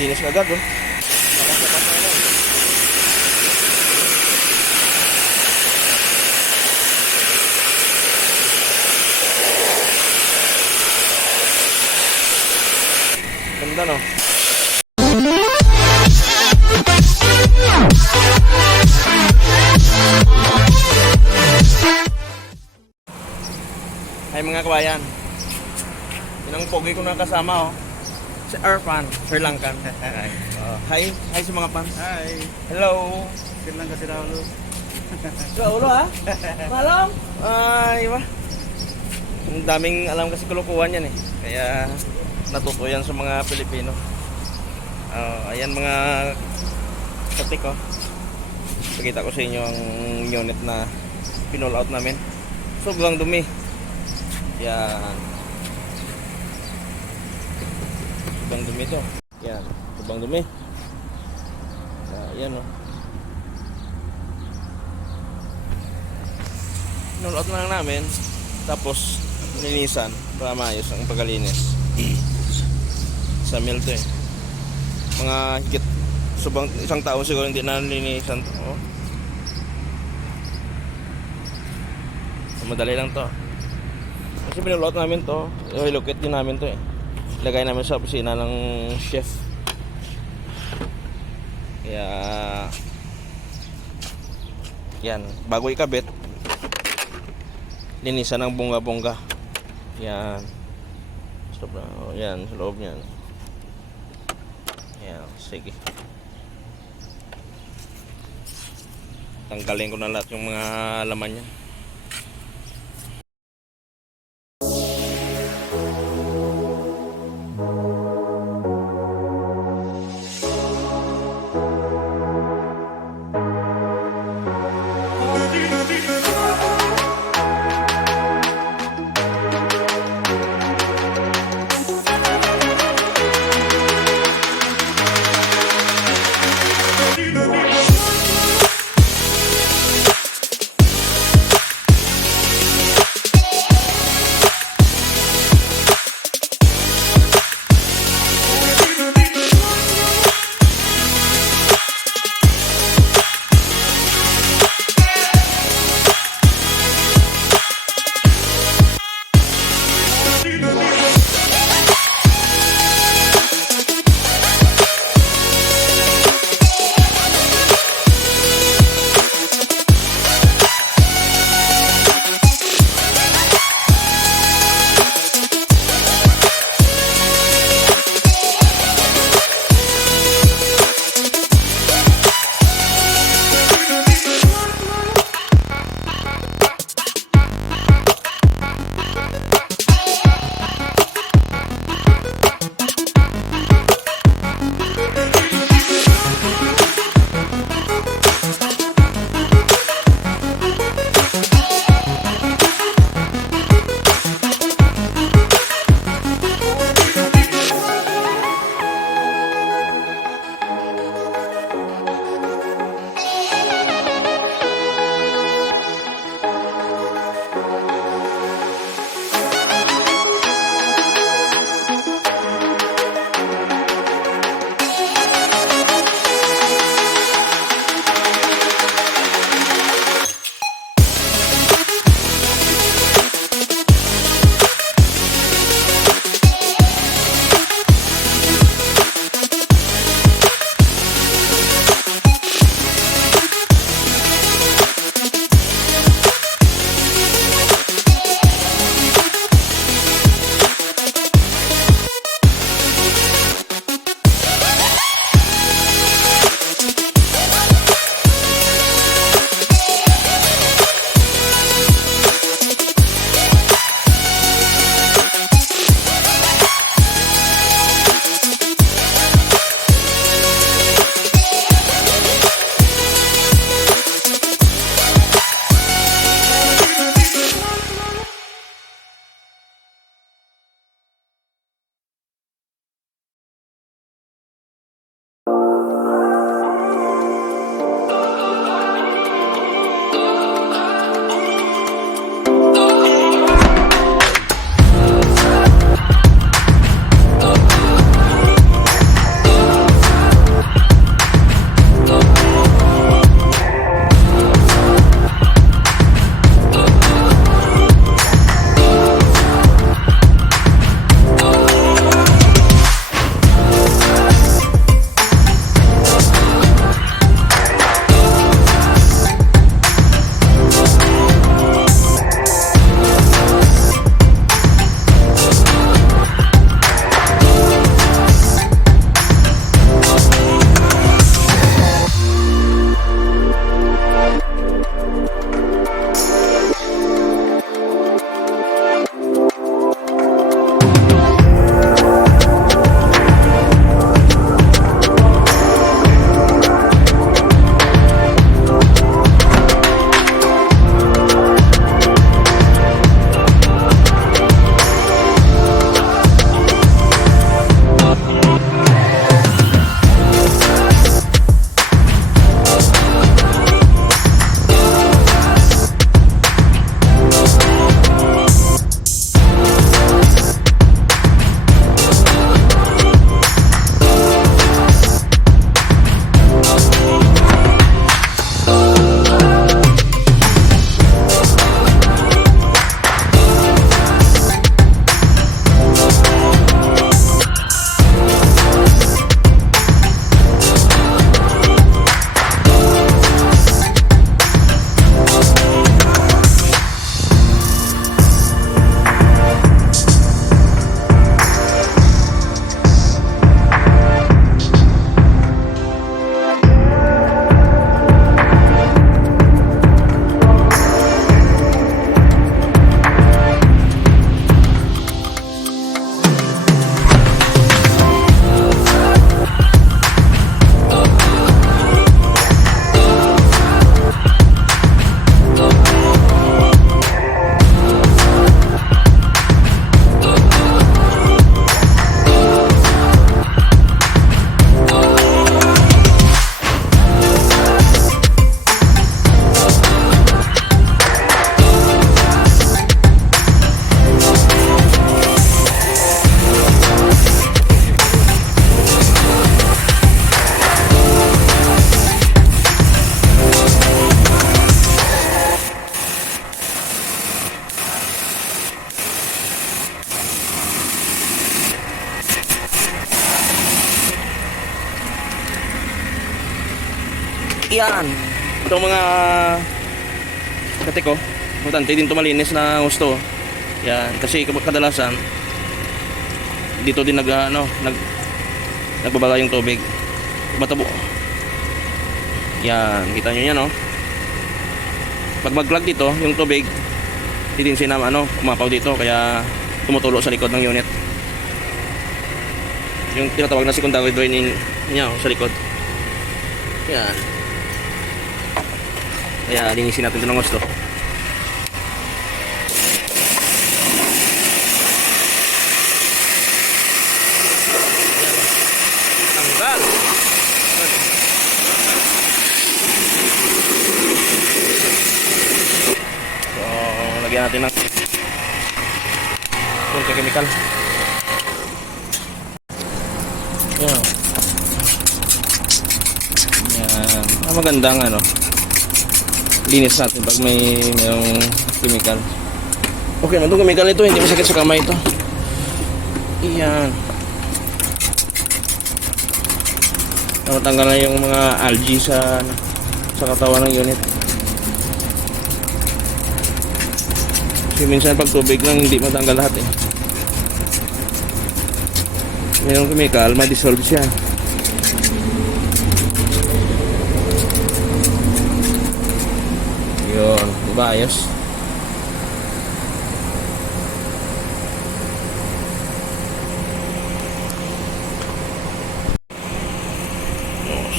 Linis agad, oh. Ganda, no? Ay mga kabayan, yun ang pogi ko na kasama, oh. Si Irfan, Sri Lankan. Hi sa mga fans. Hi. Hello. Sir lang kasi Raulo. Sa ulo, ha? Malong? Ay, ba? Ang daming alam kasi kulukuhan yan, eh. Kaya natuto yan sa mga Pilipino. Ayan mga katik, oh. Pakita ko sa inyo ang unit na pinull out namin. Sobrang dumi. Yan. Sobrang dumi to. Yan. Sobrang dumi. Yan, oh. Pinull out na lang namin. Tapos nilinisan para maayos ang pagkalinis. Sa mill to, eh. Mga higit sobrang isang taon siguro hindi na nilinisan to, oh. Madali lang to. Kasi pinulot namin to, relocate din namin to, eh. Ilagay namin sa opisina ng chef. Kaya yan, bago ikabit, linisan ng bongga-bongga. Yan. Yan, sa loob niyan. Yan, sige. Tanggalin ko na lahat yung mga laman niya. Yan. Itong mga kate ko, importante din ito malinis na gusto. Yan, kasi kadalasan dito din nagbabala yung tubig. Matabo. Yan, kita nyo yan, no? Pag mag-clog dito, yung tubig, hindi din sinama, umapaw dito, kaya tumutulo sa likod ng unit. Yung tinatawag na secondary draining niya, sa likod. Yan. Kaya linisin natin ito ng gusto. Tanggal. So, lagyan natin ng chemical. Yan. Yan. Magandang linis natin pag mayroong chemical. Okay naman itong chemical ito, hindi masakit sa kamay ito. Yan. Matanggal na yung mga algae sa katawan ng unit. Kasi minsan pag tubig lang hindi matanggal lahat eh. Mayroong chemical, ma-dissolve siya. Yun, diba ayos?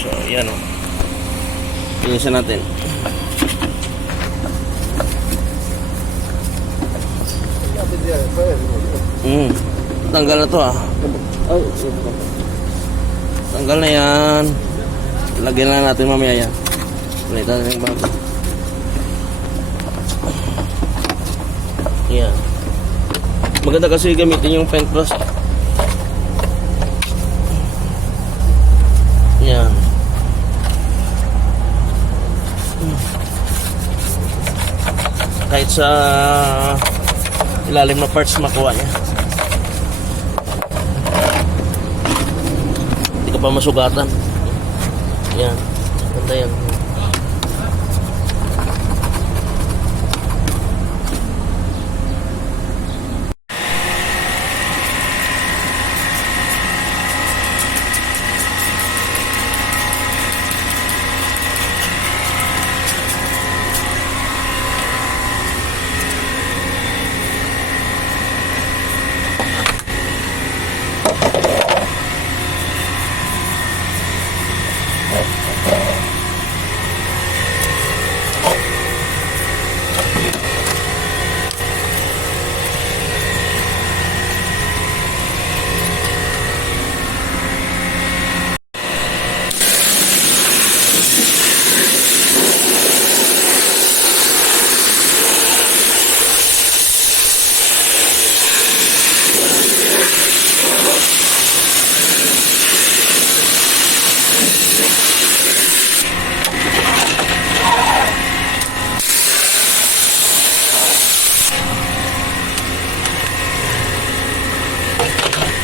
So, yan o. Linisan natin. Tanggal na to Tanggal na yan. Lagyan na natin mamaya yan. Palitan natin yung bago. Yan. Maganda kasi gamitin yung paintbrush. Yan. Kahit sa ilalim na parts makuha niya. Hindi ka pa masugatan. Yan. Ganda yan.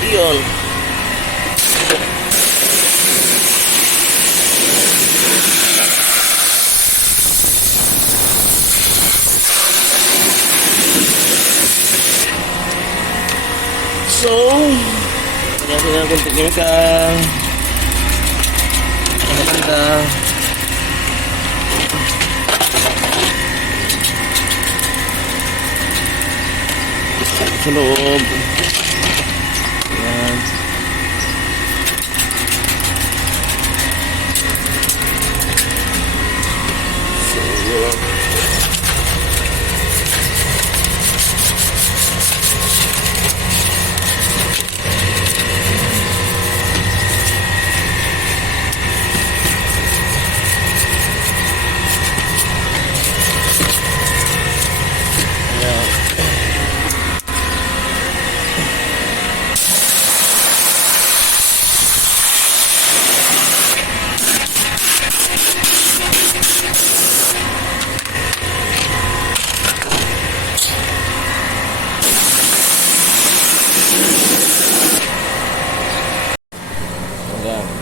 Yun. So, kaya sila kunti chemical. Maganda. Sa loob. Yan. So, yun.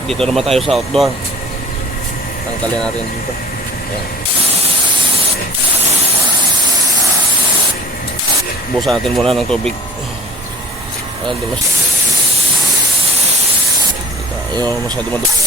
Dito naman tayo sa outdoor. Tanggalin natin dito. Ayan. Busan natin muna ng tubig. Hindi masyado madumi. Ayan.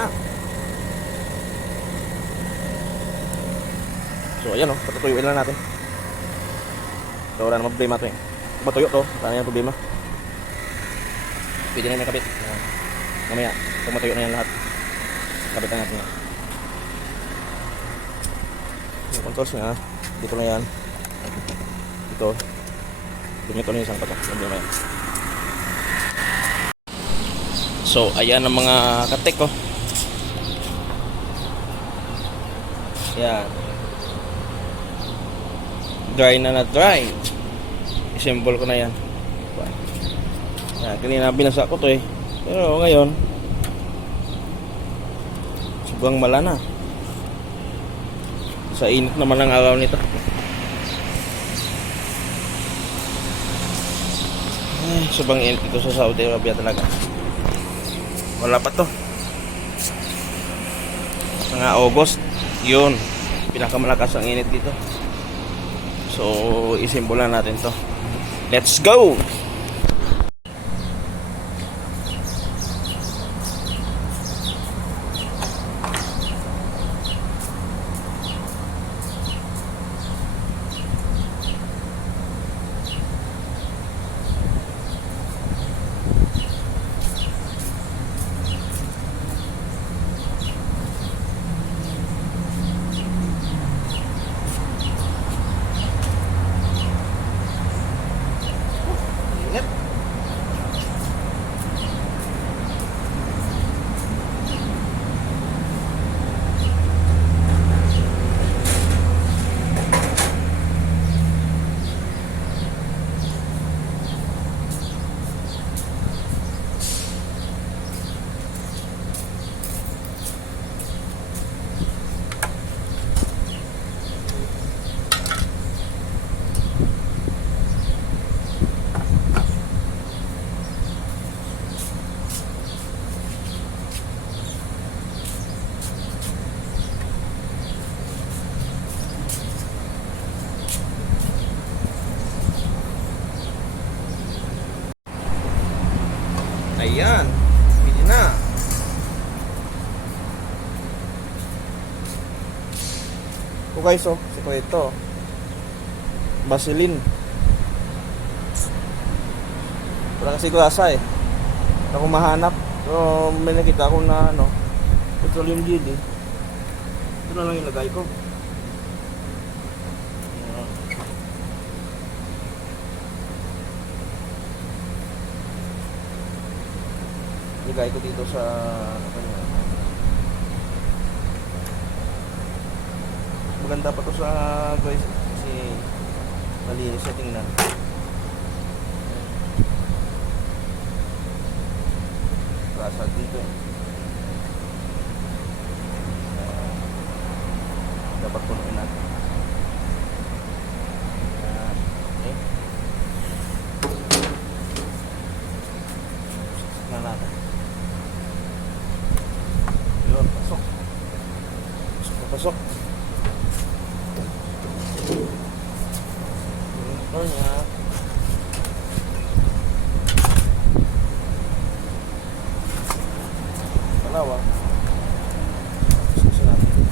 Na. So ayan o, patutuyuin lang natin. So wala naman problema ito eh. Matuyo to, wala na yung problema. Pwede na yung kabit. Mamaya, kung matuyo na yan lahat, kabitan natin yan. Yung controls nga, dito na yan. Dito. Ganito na yung isang pato. Problema yan. So ayan ang mga katek ko. Yan. Dry na dry. I-symbol ko na yan. Yan, kanina binasa ko to eh. Pero ngayon sobrang mala na. Sa init naman ang araw nito. Ay, sobrang init ito sa Saudi Arabia talaga. Wala pa to. Mga August, yun. Pinakamalakas ang init dito. So, isimbolan natin to. Let's go! Ito guys, oh. Sikreto. Vaseline. Wala kasi grasa eh. Ako mahanap. So may nakita ko na ano, petroleum jelly. Ito na lang ilagay ko. Ayan. Ilagay ko dito sa kanya. Maganda pa to sa guys kasi malinis sa tingnan. Rasa dito eh. Dapat punuin natin. Okay. Na natin. Yun, pasok. Pasok. Ito niya. Dalawa. Susun natin.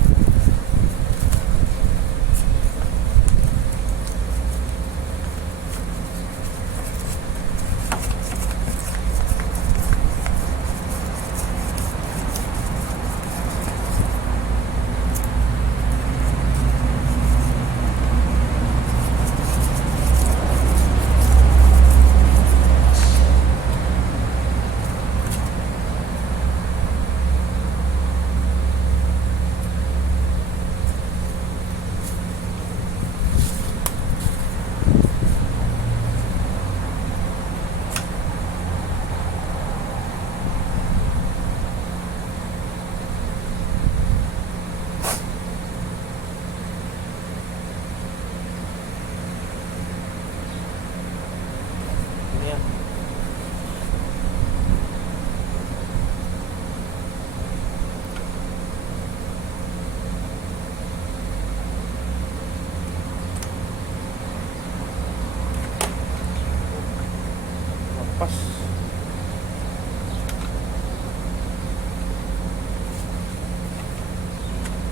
Yan. Pas.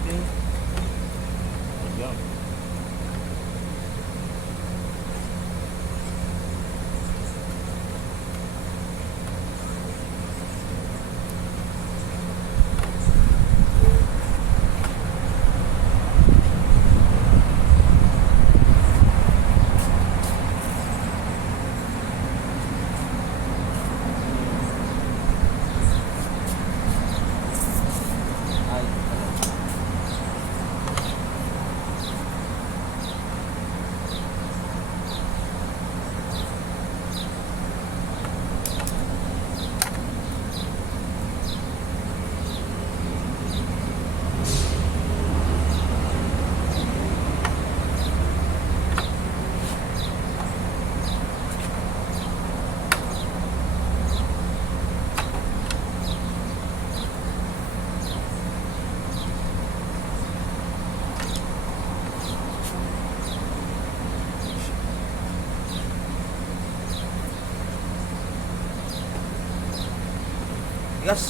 Okay. Yan. Gas.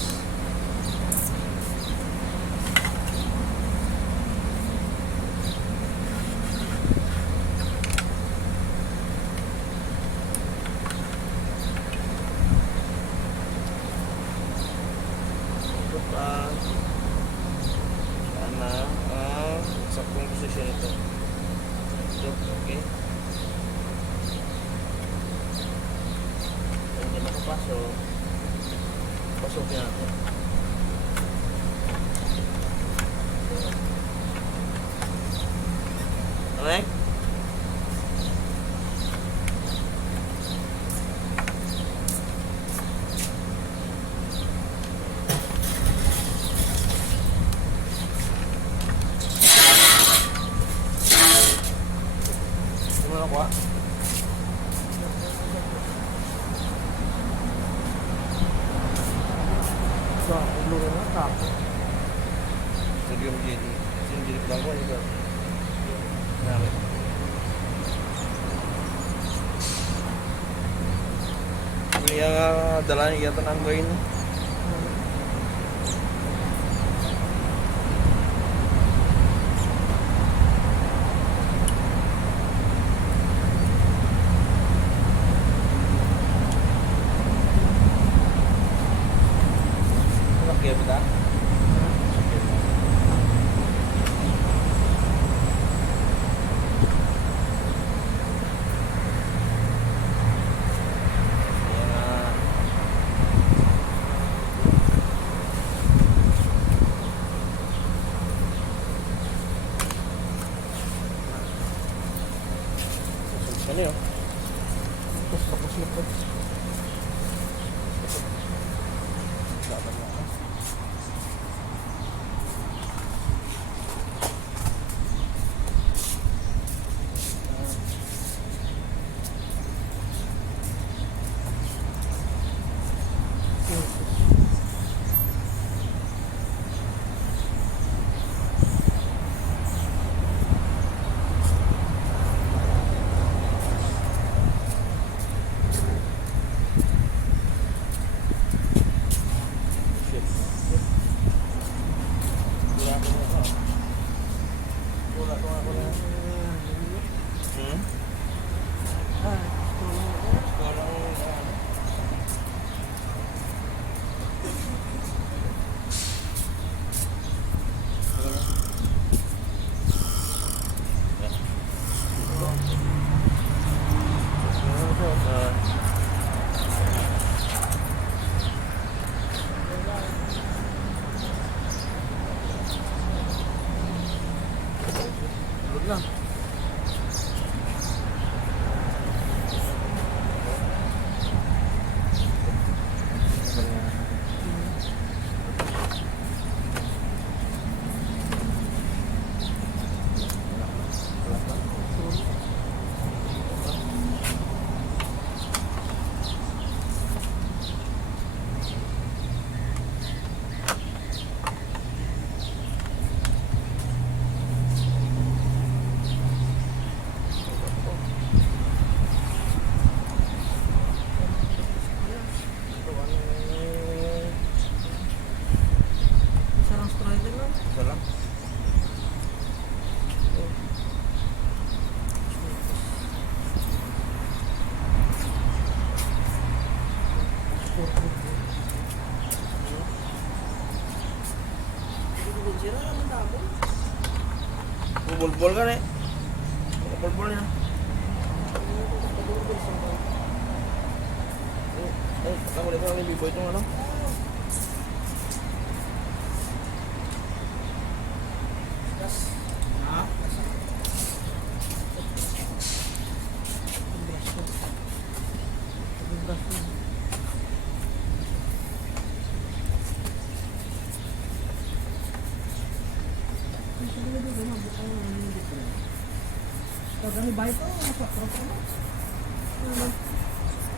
Sana saktong posisyon ito. Ito, okay. Hindi makapasok. Pasukin natin. Okay? Ano na kuha? Lugar na tapo. Sodium jelly. Sodium jelly bago juga. Nah, ini yang adalah kegiatan anggo ini. ka? Ano yun? Tapos na po. Dapat na ako. Lang. Bubulbol kan eh. Bubulbol niya. Kamu lihat orang bibo itu mana?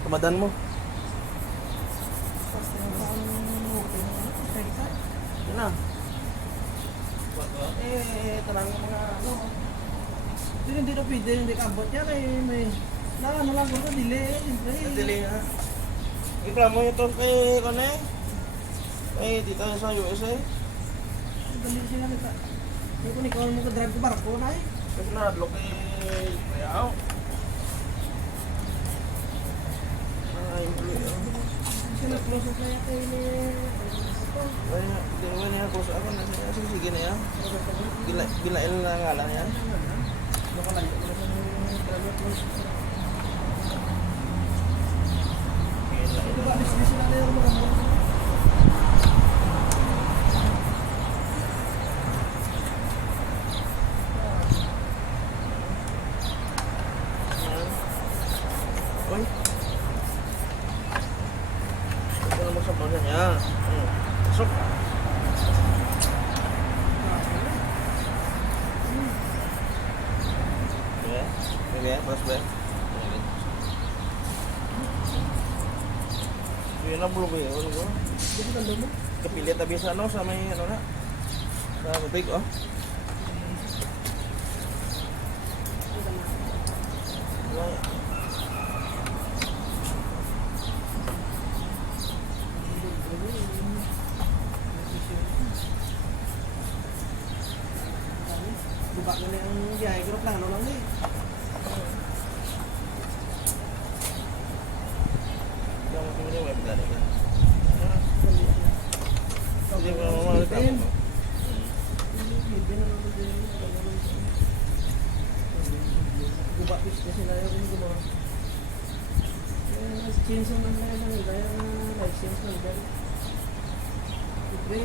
Kemadan mo. Yun na. Tarang mga ano. Hindi na pwede, hindi kabot yan eh. May ano lang ko delay. Delay ha. Iklamo ito kay Kone. Kay dito sa USA. Dali sila kita. Hindi ko ikaw mo ka-drive ko barko na eh. Kasi na-adlock eh. Ayaw. Close na yata yun eh. Wala na close ako na. Sige na yan. Gilail na nga lang yan. Uy. Ito naman sa mga niya. Pasok. Iya, terus be. Yun na belum ya, ano ko? Kepilit tapi sa ano sa may ano na. Sa babig oh. Buka na yung biyahe ko plano lang eh. Hindi mo natin. mo. Hindi na naman din. Gubapis na sila yung gumawa. Kaya change ang nila na nila yung license na nila. Siyempre,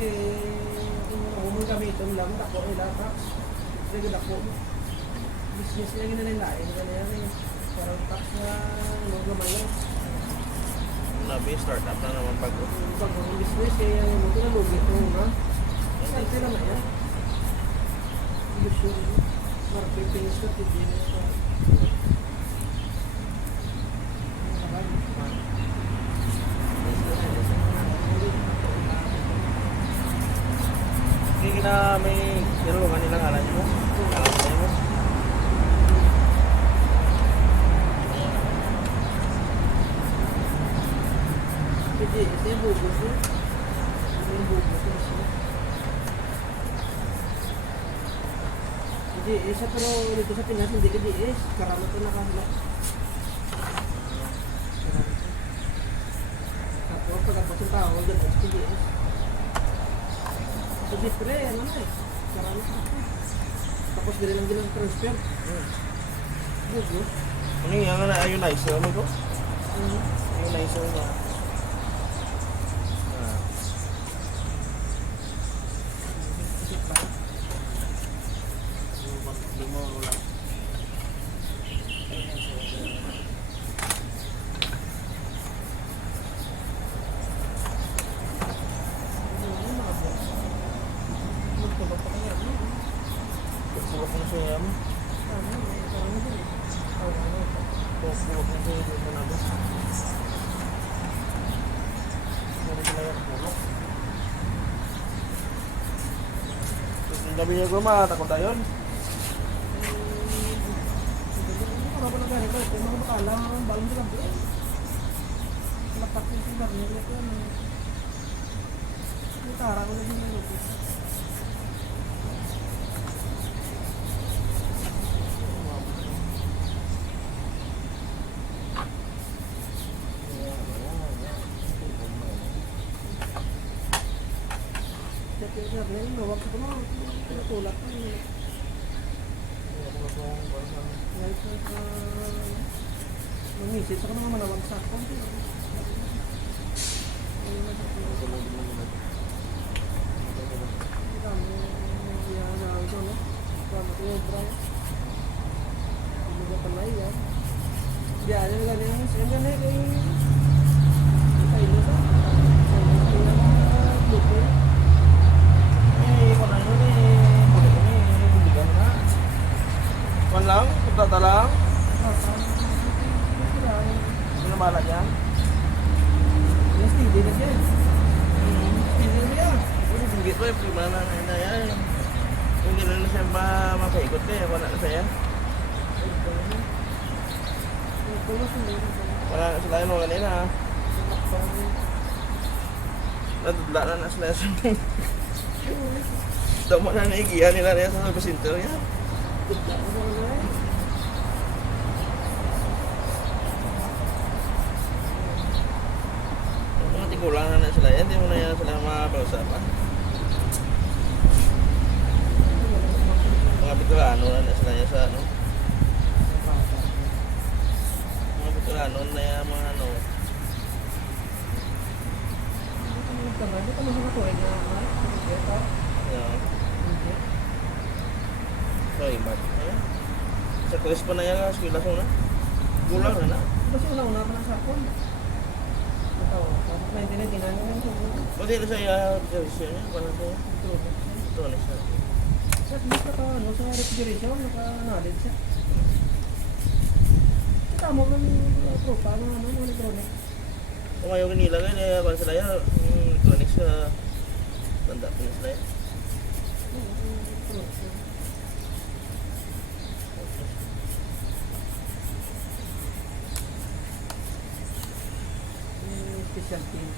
kung umang kami itong lang, dako nila tax. Siyempre, dako. Business niya ginalain ka na yan eh. Parang tax na gamayo. Nabi, startup na naman bago. Bagong business, kaya yung mga nalugi ito nga. Sante naman yan. Ilusyon, marketing strategy na ito. Hindi na may nilulungan nilang alam mo. Alam mo. Jadi, saya bubus ya. Ini bubus ya. Jadi, isa pero dito sa Pinas hindi ka di karama to nakahula. Tapos pagkatapos ng tao, dito sa PGS. Jadi, pre, ano na eh. Karama to. Tapos dili lang ginang transfer. Bubus. Ano yung ionizer mo ko? Ionizer na. Pagsulok na siya mo. Pagsulok na siya dito na ba? Hindi sila yung pulok. Ang gabi niya guma, takot tayo yun. Apa na gani ko, mga bakala, balong sa gabi. Lapat yung tibar niya ko. May tara ko na din yung Sir, ngayon, nawag ko na. Tinutulak ko. Ngayon sa... Mamisis ako naman manawagsak ko. Diyan na ganyan. Saan na kay... Kay Lusa. Kuan lang, punta lang. Sino bala dyan? Yes, hindi na siya. Hindi na siya. Hindi ko eh, primana na yan. Hindi na siya makaikot kaya wala na siya. Wala na sila yung kanina. Natudla na sila yung damo na naigiyan nila na sa pasinto yan. Mga tigulang na sila yan, hindi mo na yan sila mapag-usapan. Mga Bicolano na sila yan sa ano. Mga Bicolano na yan, mga ano. Yeah. Sorry, Mark. Sa kulis pa na yan, eskwela so na. Gulang na na. Kasi una-una pa ng sakon. Ito, tapos na hindi na tinanong yung sakon. Pwede na siya revision niya, paano siya? Ito na siya. At least naka, sa refrigeration, naka-knowledge siya. Tama ng tropa, mga electronic. Kung ayaw kanila ganyan, kung sila yan, electronics na tanda po sila yan. Special team.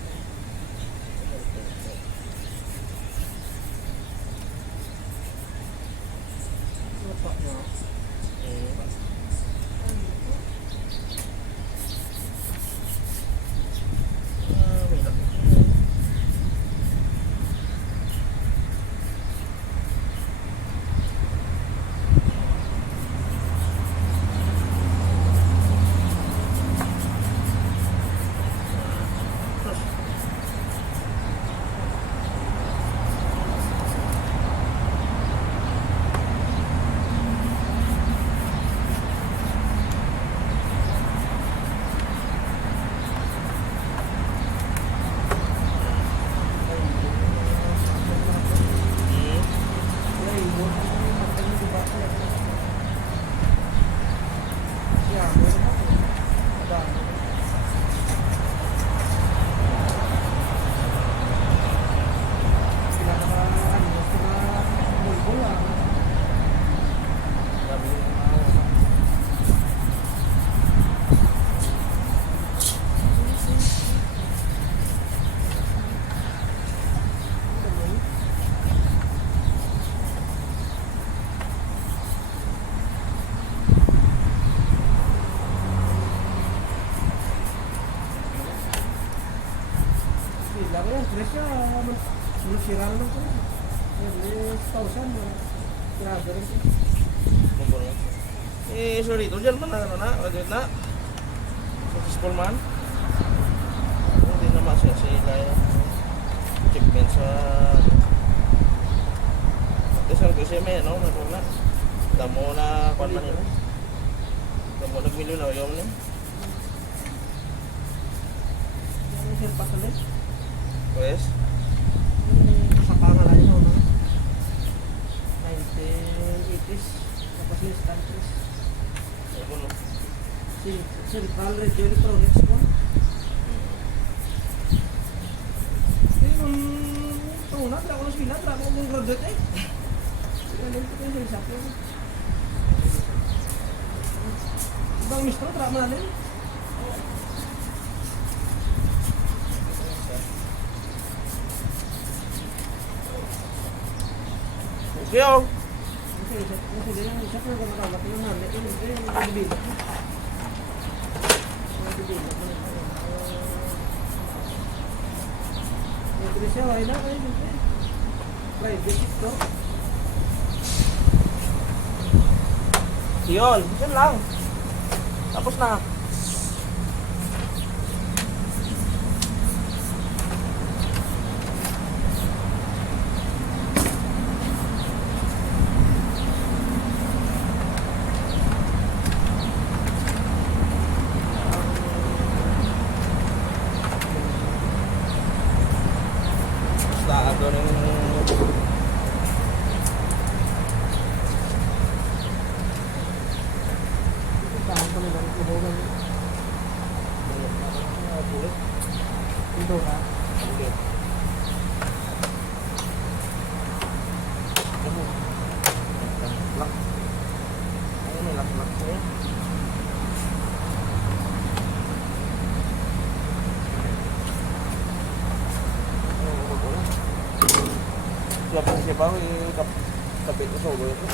Tropa niya. siya, sira naman ko. May 1,000. Grabe rin siya. Kumpara. Sorry, ito dyan man na, ano na, agad na. Successful man. Hindi na masaya sila yung achievement sa... Tesal ko siya may, ano, na. Damo na, kwan man yun. Damo nagmilyon na, yung yun. Yung helpas ulit. Pues, Sa pangalan yun, no? 1980s. Tapos yung countries. ano no. Central Radio Electronics ko. Eh, nung tauna, wala ko na sila. Wala ko kong graduate eh. Sila ko yung sila sa akin. Ibang mistro, tara mo natin. Okay, oh. Kasi din yung isa ko yung matawag yung namin. Yung nagbibilang. Yung siya, wala na kayo dito eh. Private ito. Yun, yun lang. Tapos na. Basta ako ng Saan kami lang ibugan. Ito ka. Lock. Ayun, may lock-lock ko yan. Lapang siya ba? Kapit ko sa ulo ito.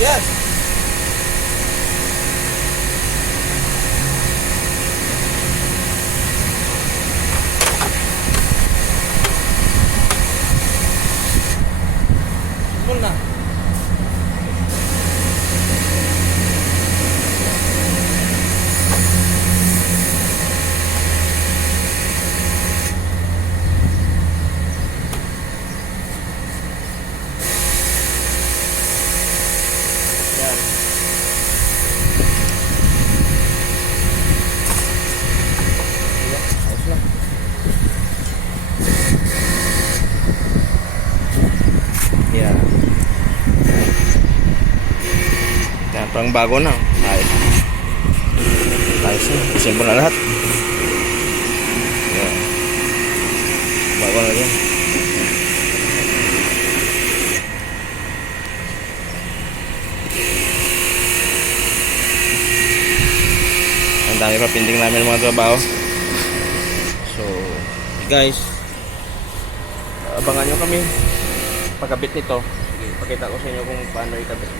Yes. Full na. Yan. Ayos na. Yan. Yan, parang bago na. Ayos. Ayos na. Simple na lahat. Yan. Bago na yan. Ang dami pa pending namin ng mga trabaho. So, guys, abangan nyo kami pagkabit nito. Sige, pakita ko sa inyo kung paano ikabit.